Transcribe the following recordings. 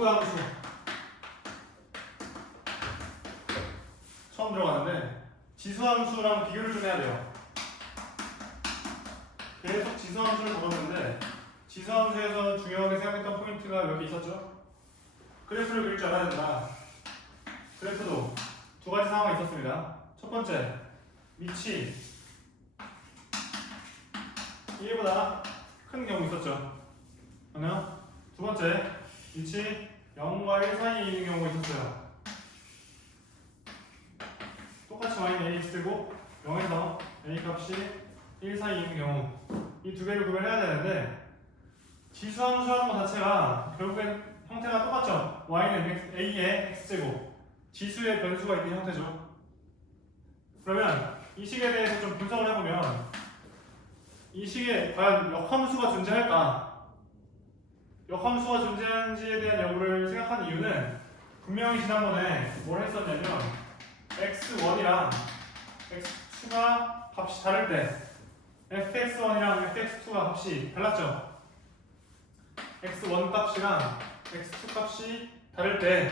로그 함수 처음 들어가는데 지수 함수랑 비교를 좀 해야 돼요. 계속 지수 함수를 적었는데 지수 함수에서 중요하게 생각했던 포인트가 몇 개 있었죠? 그래프를 그릴 줄 알아야 된다. 그래프도 두 가지 상황이 있었습니다. 첫 번째, 밑이 1보다 큰 경우 있었죠. 그러면 두 번째, 밑이 0과 1 사이에 있는 경우가 있었어요. 똑같이 y는 ax제곱 0에서 a 값이 1 사이에 있는 경우, 이 두 개를 구별해야 되는데 지수 함수라는 것 자체가 결국엔 형태가 똑같죠. y는 a의 x제곱, 지수의 변수가 있는 형태죠. 그러면 이 식에 대해서 좀 분석을 해보면 이 식에 과연 역함수가 존재할까? 역함수가 존재하는지에 대한 여부를 생각하는 이유는 분명히 지난번에 뭘 했었냐면 x1이랑 x2가 값이 다를 때 fx1이랑 fx2가 값이 달랐죠. x1 값이랑 x2 값이 다를 때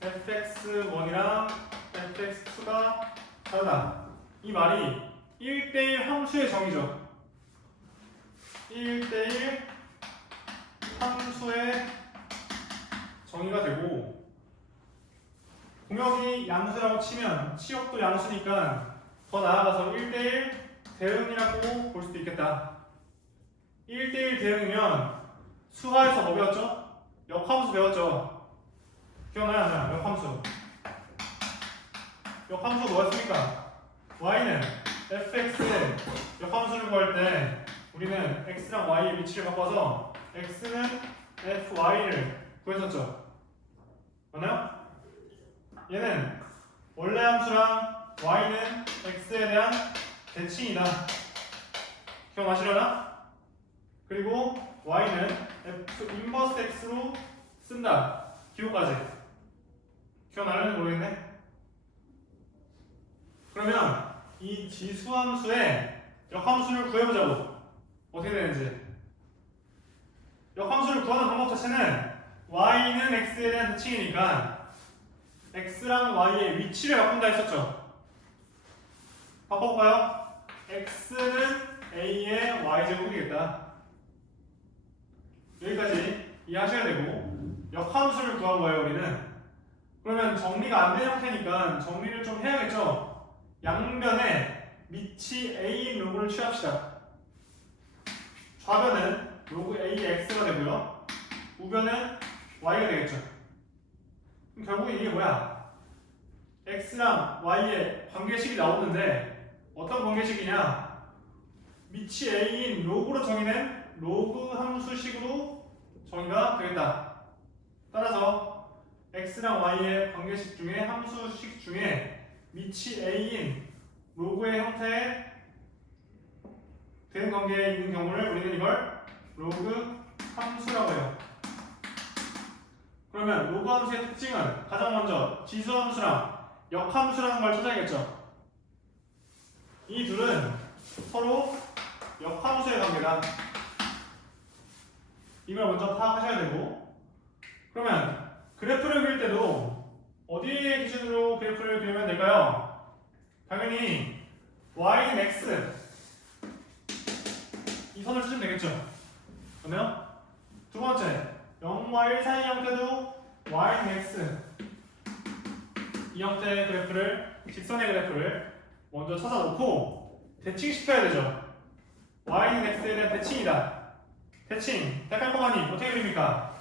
fx1이랑 fx2가 다르다. 이 말이 1대1 함수의 정의죠. 1대1 함수의 정의가 되고, 공역이 양수라고 치면 치역도 양수니까 더 나아가서 1대1 대응이라고 볼 수도 있겠다. 1대1 대응이면 수화에서 뭐 배웠죠? 역함수 배웠죠? 기억나요? 안 나요? 역함수. 역함수가 뭐였습니까? y는 fx의 역함수를 구할 때 우리는 x랑 y의 위치를 바꿔서 x는 fy를 구했었죠. 맞나요? 얘는 원래 함수랑 y는 x에 대한 대칭이다. 기억나시려나? 그리고 y는 f 인버스 x로 쓴다. 기호까지. 기억나려는지 모르겠네. 그러면 이 지수함수의 역함수를 구해보자고. 어떻게 되는지. 역함수를 구하는 방법 자체는 y는 x에 대한 대칭이니까 x랑 y의 위치를 바꾼다 했었죠. 바꿔볼까요? x는 a의 y제곱이 되겠다. 여기까지 이해하셔야 되고, 역함수를 구한 거예요 우리는. 그러면 정리가 안 된 형태니까 정리를 좀 해야겠죠. 양변에 밑이 a인 로그를 취합시다. 좌변은 로그 ax가 되고요, 우변은 y가 되겠죠. 그럼 결국에 이게 뭐야? x랑 y의 관계식이 나오는데 어떤 관계식이냐? 밑이 a인 로그로 정의된 로그 함수식으로 정의가 되겠다. 따라서 x랑 y의 관계식 중에 함수식 중에 밑이 a인 로그의 형태의 된 관계에 있는 경우를 우리는 이걸 로그 함수라고 해요. 그러면 로그 함수의 특징은 가장 먼저 지수 함수랑 역함수라는 걸 찾아야겠죠. 이 둘은 서로 역함수의 관계다. 이걸 먼저 파악하셔야 되고, 그러면 그래프를 그릴 때도 어디에 기준으로 그래프를 그리면 될까요? 당연히 y는 x, 이 선을 쓰시면 되겠죠. 그러면 두 번째, 0과 1 사이 형태도 y는 x, 이 형태의 그래프를, 직선의 그래프를 먼저 찾아놓고 대칭시켜야 되죠. y는 x에 대한 대칭이다. 대칭, 대칼코마니 어떻게 그립니까?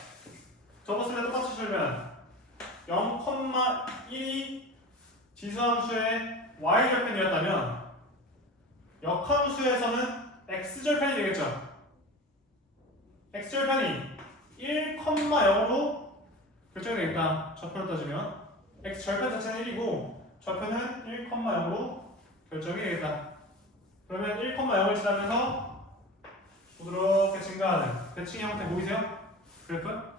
접었을 때 똑같이 줄면 0,1이 지수함수의 y절편이었다면 역함수에서는 x절편이 되겠죠. x절편이 1,0로 결정이 되겠다. 좌표로 따지면 x절편 자체는 1이고 좌표는 1,0로 결정이 되겠다. 그러면 1,0을 지나면서 부드럽게 증가하는 대칭 형태 보이세요? 그래프?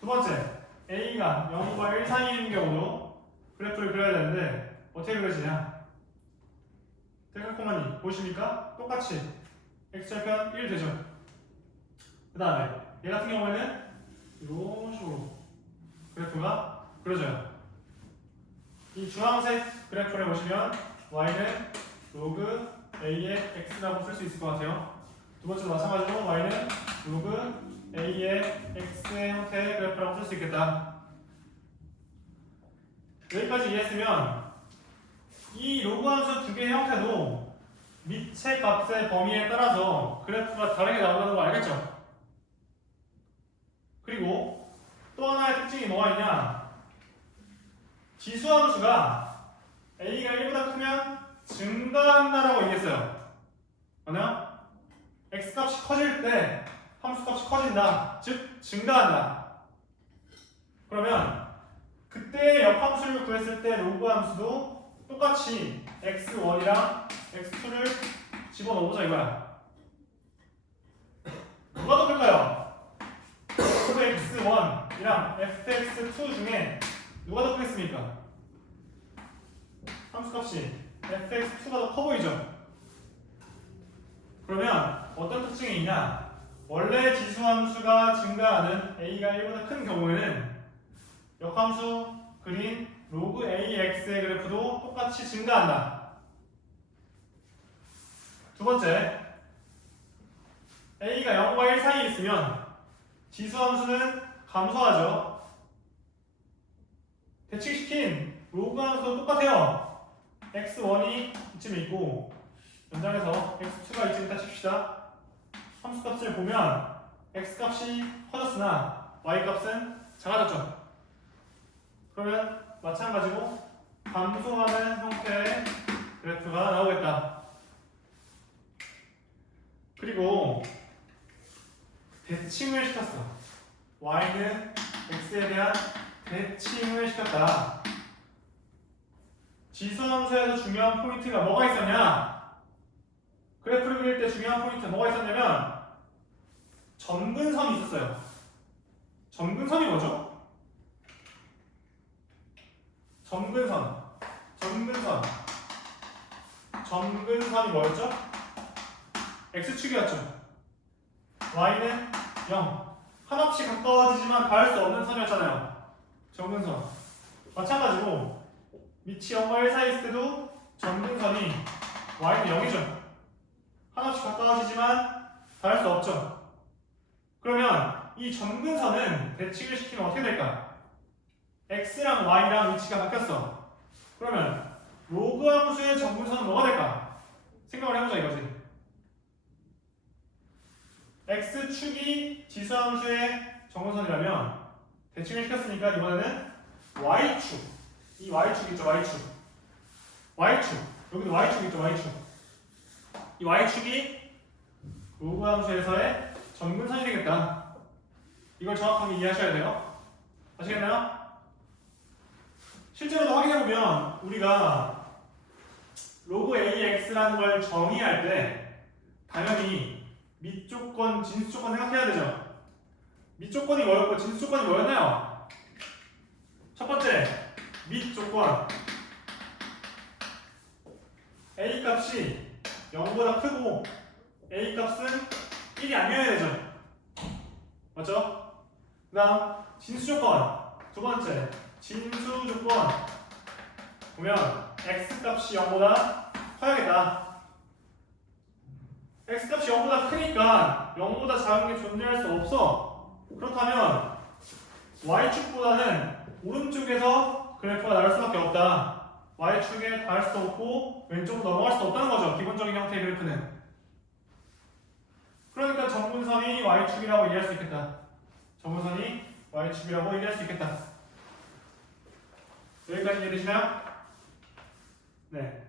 두 번째, a가 0과 1 사이에 있는 경우도 그래프를 그려야 되는데 어떻게 그려지냐? 데칼코마니 보이십니까? 똑같이 x절편 1 되죠. 그 다음에 얘 같은 경우에는 이런 식으로 그래프가 그려져요. 이 주황색 그래프를 보시면 y는 로그 a의 x라고 쓸 수 있을 것 같아요. 두 번째도 마찬가지로 y는 로그 a의 x의 형태의 그래프라고 쓸 수 있겠다. 여기까지 이해했으면 이 로그 함수 두 개의 형태도 밑의 값의 범위에 따라서 그래프가 다르게 나온다는 거 알겠죠? 그리고 또 하나의 특징이 뭐가 있냐? 지수함수가 a가 1보다 크면 증가한다라고 얘기했어요. 맞나요? x값이 커질 때 함수값이 커진다. 즉 증가한다. 그러면 그때의 역함수를 구했을 때 로그 함수도 똑같이 x1이랑 x2를 집어넣어보자 이거야. 누가 더 클까요? fx1이랑 fx2 중에 누가 더 크겠습니까? 함수값이 fx2가 더 커 보이죠? 그러면 어떤 특징이 있냐? 원래 지수함수가 증가하는 a가 1보다 큰 경우에는 역함수 그린 로그 ax의 그래프도 똑같이 증가한다. 두 번째, a가 0과 1 사이에 있으면 지수함수는 감소하죠. 대칭시킨 로그 함수도 똑같아요. x1이 이쯤에 있고 연장해서 x2가 이쯤에 있다 칩시다. 함수값을 보면 x값이 커졌으나 y값은 작아졌죠. 그러면 마찬가지로 감소하는 형태의 그래프가 나오겠다. 그리고 대칭을 시켰어. y는 x에 대한 대칭을 시켰다. 지수함수에서 중요한 포인트가 뭐가 있었냐? 그래프를 그릴 때 중요한 포인트 뭐가 있었냐면 점근선이 있었어요. 점근선이 뭐죠? 점근선이 뭐였죠? x축이었죠. y는 0. 한없이 가까워지지만 닿을 수 없는 선이었잖아요. 점근선. 마찬가지로 밑이 0과 1 사이 있을 때도 점근선이 y는 0이죠. 한없이 가까워지지만 닿을 수 없죠. 그러면 이 점근선은 대칭을 시키면 어떻게 될까? x랑 y랑 위치가 바뀌었어. 그러면 로그 함수의 점근선은 뭐가 될까? 생각을 해보자 이거지. x축이 지수함수의 점근선이라면 대칭을 시켰으니까 이번에는 y축. 이 y축 있죠, y축. 여기도 y축 있죠, y축. 이 y축이 로그 함수에서의 점근선이 되겠다. 이걸 정확하게 이해하셔야 돼요. 아시겠나요? 실제로도 확인해보면 우리가 로그 AX라는 걸 정의할 때 당연히 밑조건, 진수조건 생각해야 되죠. 밑조건이 뭐였고 진수조건이 뭐였나요? 첫 번째, 밑조건 A 값이 0보다 크고 A 값은 1이 아니어야 되죠. 맞죠? 그 다음 진수조건 두 번째, 진수조건 보면 X값이 0보다 커야겠다. X값이 0보다 크니까 0보다 작은 게 존재할 수 없어. 그렇다면 Y축보다는 오른쪽에서 그래프가 나올 수밖에 없다. Y축에 닿을 수도 없고 왼쪽으로 넘어갈 수도 없다는 거죠. 기본적인 형태의 그래프는. 그러니까 점근선이 Y축이라고 이해할 수 있겠다. 점근선이 Y축이라고 이해할 수 있겠다. 여기까지 이해되시나요? 네.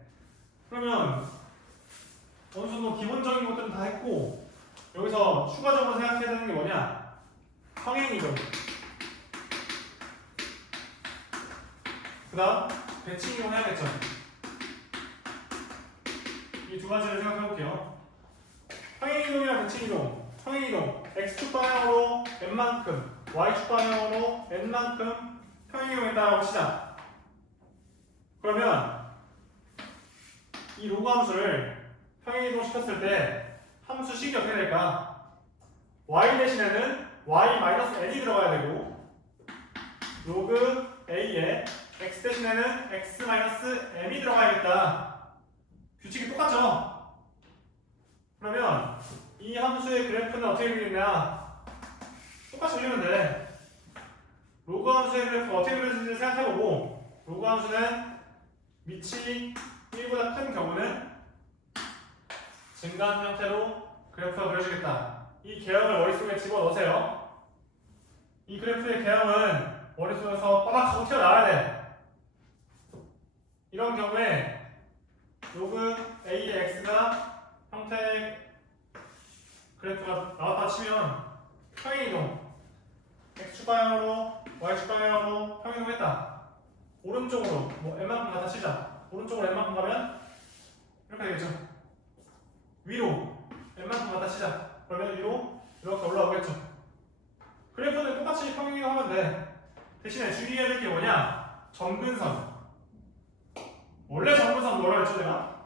그러면 어느 정도 기본적인 것들은 다 했고 여기서 추가적으로 생각해야 되는 게 뭐냐? 평행이동. 그 다음 대칭이동 해야겠죠. 이 두 가지를 생각해 볼게요. 평행이동이랑 대칭이동. 평행이동 x축 방향으로 n만큼 y축 방향으로 n만큼 평행이동했다라고 합시다. 그러면 이 로그 함수를 평행이동 시켰을 때 함수식이 어떻게 될까? y 대신에는 y-n이 들어가야 되고 로그 a에 x 대신에는 x-m이 들어가야겠다. 규칙이 똑같죠? 그러면 이 함수의 그래프는 어떻게 그리겠냐? 똑같이 그리면 돼. 로그 함수의 그래프 어떻게 그려지는지 생각해보고 로그 함수는 밑이 1보다 큰 경우는 증가하는 형태로 그래프가 그려지겠다. 이 개형을 머릿속에 집어넣으세요. 이 그래프의 개형은 머릿속에서 빠박하고 튀어나와야 돼. 이런 경우에 로그 a의 x가 형태의 그래프가 나왔다 치면 평행이동 x축 방향으로 y축 방향으로 평행이동했다. 오른쪽으로 뭐 n만큼 갖다 치자. 오른쪽으로 n만큼 가면 이렇게 되겠죠. 위로 n만큼 갖다 치자. 그러면 위로 이렇게 올라오겠죠. 그래프는 똑같이 평행이동하면 돼. 대신에 주의해야 될 게 뭐냐? 점근선. 원래 점근선 뭐라고 했죠 내가?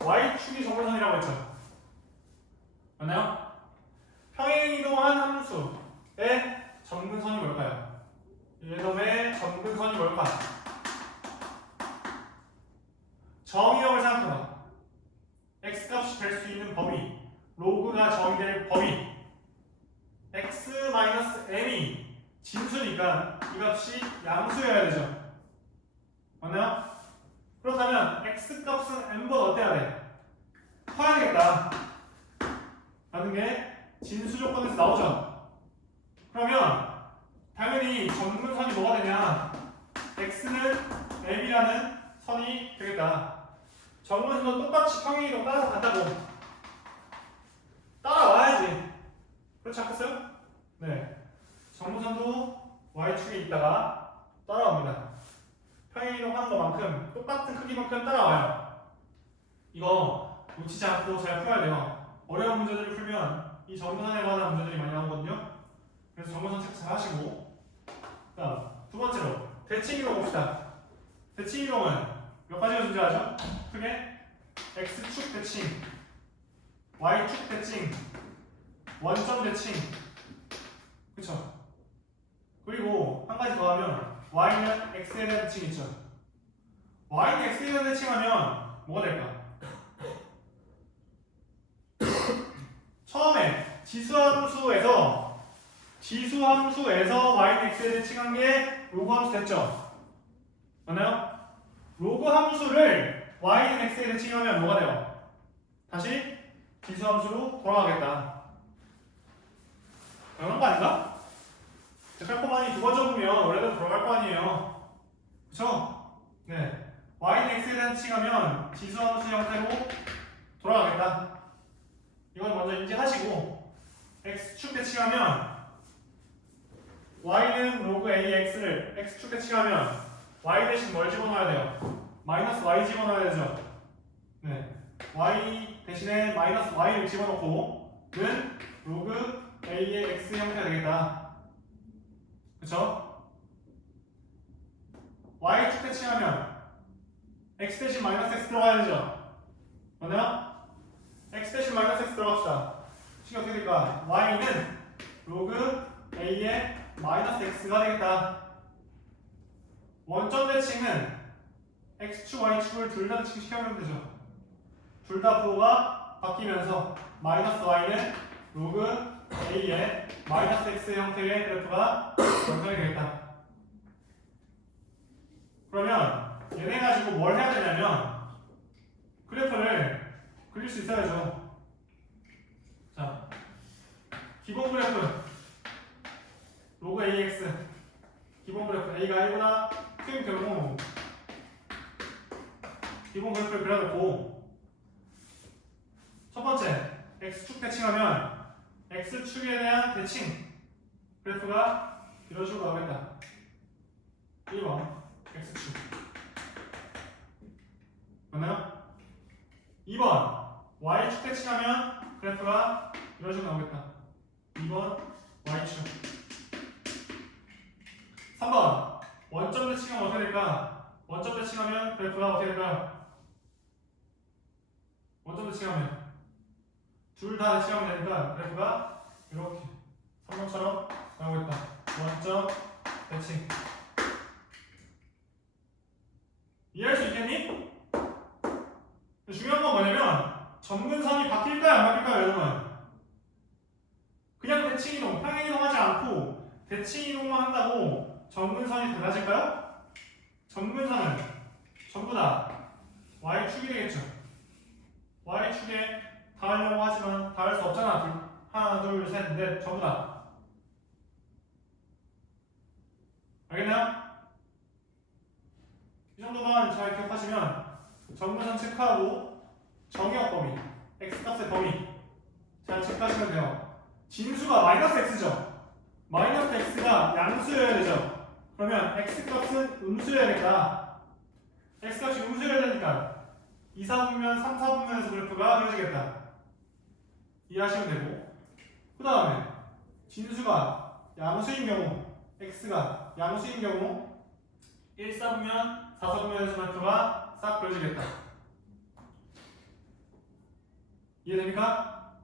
y축이 점근선이라고 했죠. 맞나요? 평행이동한 함수의 점근선이 뭘까요? 이놈의 점근선이 뭘까? 정의역을 생각해봐. x값이 될 수 있는 범위, 로그가 정의될 범위 x-m이 진수니까 이 값이 양수여야 되죠. 맞나요? 그렇다면 x값은 m보다 어때야 돼? 커야 되겠다 라는 게 진수 조건에서 나오죠. 그러면 당연히 점근선이 뭐가 되냐? x는 m이라는 선이 되겠다. 점근선도 똑같이 평행이동 따라서 간다고. 따라와야지. 그렇지 않겠어요? 네. 점근선도 y축에 있다가 따라옵니다. 평행이동 하는 것만큼 똑같은 크기만큼 따라와요. 이거 놓치지 않고 잘 풀어야 돼요. 어려운 문제들을 풀면 이 점근선에 관한 문제들이 많이 나오거든요. 그래서 점근선 체크 잘 하시고. 다음 두 번째로 대칭이동 봅시다. 대칭이동은 몇 가지가 존재하죠? 크게 x축 대칭, y축 대칭, 원점 대칭, 그쵸? 그리고 한 가지 더 하면 y는 x에 대한 대칭이 있죠. y는 x에 대한 대칭하면 뭐가 될까? 처음에 지수함수에서 y는 x에 대칭한 게 로그 함수 됐죠? 맞나요? 로그 함수를 y는 x에 대칭하면 뭐가 돼요? 다시 지수함수로 돌아가겠다. 당연한 거 아닌가? 데칼코마니 두 번 적으면 원래대로 돌아갈 거 아니에요. 그쵸? 네. y는 x에 대한 대칭하면 지수함수 형태로 돌아가겠다. 이건 먼저 인지하시고 x축 대칭하면 y는 로그 ax를 x축 대칭하면 y 대신 뭘 집어넣어야 돼요? 마이너스 y 집어넣어야 되죠. 네. y 대신에 마이너스 y를 집어넣고 는 로그 a의 x 형태가 되겠다. 그쵸? y축 대칭하면 x 대신 마이너스 x 들어가야 되죠. 맞나요? x 대신 마이너스 x 들어갑시다. 식이 어떻게 될까? y는 로그 a의 마이너스 x가 되겠다. 원점 대칭은 x축, y축을 둘 다 대칭시켜주면 되죠. 둘 다 부호가 바뀌면서 마이너스 y는 로그 a의 마이너스 x 형태의 그래프가 완성이 되겠다. 그러면 얘네 가지고 뭘 해야 되냐면 그래프를 그릴 수 있어야죠. 자, 기본 그래프 로그 ax 기본 그래프 a가 1보다 큰 경우 기본 그래프를 그려놓고 첫 번째 x축 대칭하면 x축에 대한 대칭 그래프가 이런 식으로 나오겠다. 1번 x축 맞나요? 2번 y축 대칭하면 그래프가 이런 식으로 나오겠다. 2번 y축 3번 원점 대칭하면 어떻게 될까? 원점 대칭하면 그래프가 어떻게 될까? 원점 대칭하면 둘 다 대칭하면 되니까 그래프가 이렇게 3번처럼 나오고 있다. 원점 대칭. 이해할 수 있겠니? 중요한 건 뭐냐면 점근선이 바뀔까요 안 바뀔까요 여러분? 그냥 대칭 이동, 평행 이동하지 않고 대칭 이동만 한다고 점근선이 달라질까요? 점근선은 전부 다 y축이 되겠죠. y축에 닿으려고 하지만 닿을 수 없잖아. 하나, 둘, 셋, 넷 전부 다. 알겠나요? 이 정도만 잘 기억하시면 점근선 체크하고 정의역 범위, x값의 범위 잘 체크하시면 돼요. 진수가 마이너스 x죠. 마이너스 x가 양수여야 되죠. 그러면 x값은 음수여야겠다. x값이 음수여야 되니까 2, 4분면, 3, 4분면에서 그래프가 그려지겠다. 이해하시면 되고 그 다음에 진수가 양수인 경우 x가 양수인 경우 1, 4분면, 4, 4분면에서 그래프가 싹 그려지겠다. 이해됩니까?